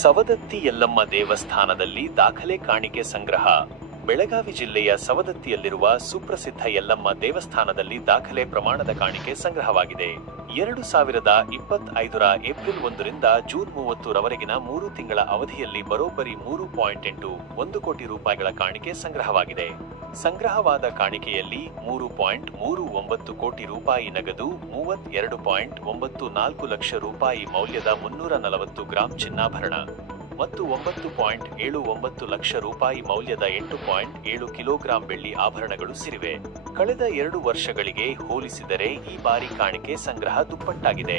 ಸವದತ್ತಿ ಯಲ್ಲಮ್ಮ ದೇವಸ್ಥಾನದಲ್ಲಿ ದಾಖಲೆ ಕಾಣಿಕೆ ಸಂಗ್ರಹ. ಬೆಳಗಾವಿ ಜಿಲ್ಲೆಯ ಸವದತ್ತಿಯಲ್ಲಿರುವ ಸುಪ್ರಸಿದ್ಧ ಯಲ್ಲಮ್ಮ ದೇವಸ್ಥಾನದಲ್ಲಿ ದಾಖಲೆ ಪ್ರಮಾಣದ ಕಾಣಿಕೆ ಸಂಗ್ರಹವಾಗಿದೆ. ಎರಡು ಸಾವಿರದ ಇಪ್ಪತ್ತೈದರ ಏಪ್ರಿಲ್ ಒಂದರಿಂದ ಜೂನ್ ಮೂವತ್ತರವರೆಗಿನ ಮೂರು ತಿಂಗಳ ಅವಧಿಯಲ್ಲಿ ಬರೋಬ್ಬರಿ ಮೂರು ಪಾಯಿಂಟ್ ಎಂಟು ಒಂದು ಕೋಟಿ ರೂಪಾಯಿಗಳ ಕಾಣಿಕೆ ಸಂಗ್ರಹವಾಗಿದೆ. ಸಂಗ್ರಹವಾದ ಕಾಣಿಕೆಯಲ್ಲಿ ಮೂರು ಪಾಯಿಂಟ್ ಮೂರು ಒಂಬತ್ತು ಕೋಟಿ ರೂಪಾಯಿ ನಗದು, ಮೂವತ್ತೆರಡು ಪಾಯಿಂಟ್ ಒಂಬತ್ತು ನಾಲ್ಕು ಲಕ್ಷ ರೂಪಾಯಿ ಮೌಲ್ಯದ ಮುನ್ನೂರ ನಲವತ್ತು ಗ್ರಾಂ ಚಿನ್ನಾಭರಣ. ಮತ್ತು ಒಂಬತ್ತು ಪಾಯಿಂಟ್ ಏಳು ಒಂಬತ್ತು ಲಕ್ಷ ರೂಪಾಯಿ ಮೌಲ್ಯದ ಎಂಟು ಪಾಯಿಂಟ್ ಏಳು ಕಿಲೋಗ್ರಾಂ ಬೆಳ್ಳಿ ಆಭರಣಗಳು ಸಿರಿವೆ. ಕಳೆದ ಎರಡು ವರ್ಷಗಳಿಗೆ ಹೋಲಿಸಿದರೆ ಈ ಬಾರಿ ಕಾಣಿಕೆ ಸಂಗ್ರಹ ದುಪ್ಪಟ್ಟಾಗಿದೆ.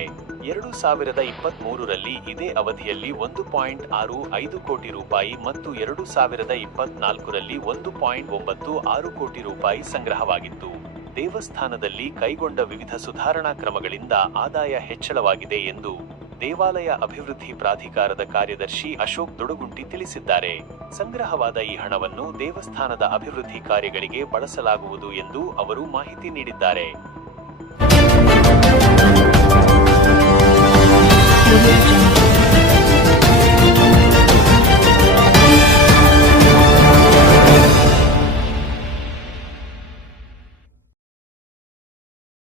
ಎರಡು ಸಾವಿರದ ಇಪ್ಪತ್ತ್ ಮೂರರಲ್ಲಿ ಇದೇ ಅವಧಿಯಲ್ಲಿ ಒಂದು ಪಾಯಿಂಟ್ ಆರು ಐದು ಕೋಟಿ ರೂಪಾಯಿ ಮತ್ತು ಎರಡು ಸಾವಿರದ ಇಪ್ಪತ್ನಾಲ್ಕರಲ್ಲಿ ಒಂದು ಪಾಯಿಂಟ್ ಒಂಬತ್ತು ಆರು ಕೋಟಿ ರೂಪಾಯಿ ಸಂಗ್ರಹವಾಗಿತ್ತು. ದೇವಸ್ಥಾನದಲ್ಲಿ ಕೈಗೊಂಡ ವಿವಿಧ ಸುಧಾರಣಾ ಕ್ರಮಗಳಿಂದ ಆದಾಯ ಹೆಚ್ಚಳವಾಗಿದೆ ಎಂದು ದೇವಾಲಯ ಅಭಿವೃದ್ಧಿ ಪ್ರಾಧಿಕಾರದ ಕಾರ್ಯದರ್ಶಿ ಅಶೋಕ್ ದೊಡಗುಂಟಿ ತಿಳಿಸಿದ್ದಾರೆ. ಸಂಗ್ರಹವಾದ ಈ ಹಣವನ್ನು ದೇವಸ್ಥಾನದ ಅಭಿವೃದ್ಧಿ ಕಾರ್ಯಗಳಿಗೆ ಬಳಸಲಾಗುವುದು ಎಂದು ಅವರು ಮಾಹಿತಿ ನೀಡಿದ್ದಾರೆ.